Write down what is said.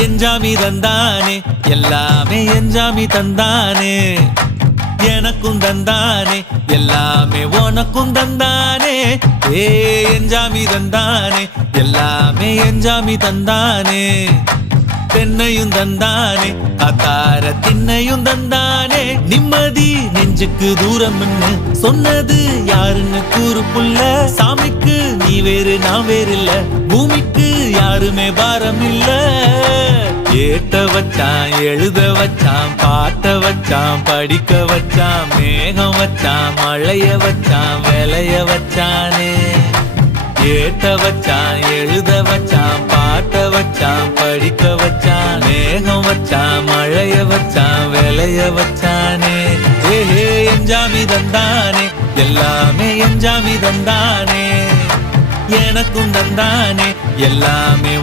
எஞ்சாமி தந்தானே எல்லாமே எஞ்சாமி தந்தானே எனக்கும் தந்தானே எல்லாமே உனக்கும் தந்தானே ஏ எஞ்சாமி தந்தானே எல்லாமே எஞ்சாமி தந்தானே தென்னையும் தந்தானே அத்தார திண்ணையும் தந்தானே நிம்மதி நெஞ்சுக்கு தூரம்னு சொன்னது யாருன்னு கூறு புள்ள சாமிக்கு நீ வேறு நான் வேறு இல்ல பூமிக்கு யாருமே பாரம் இல்ல ஏட்ட வச்சான் எழுத வச்சான் பாட்ட வச்சான் படிக்க வச்சான் மேகம் வச்சான் மழைய வச்சான் விளைய வச்சானே ஏட்ட வச்சான் எழுத வச்சான் பாட்ட வச்சான் படிக்க வச்சான் மேகம் வச்சான் மழைய வச்சான் விளைய வச்சானே ஏஹே எஞ்சாமி தந்தானே எல்லாமே எஞ்சாமி தந்தானே எனக்கும் தந்தானே எல்லாமே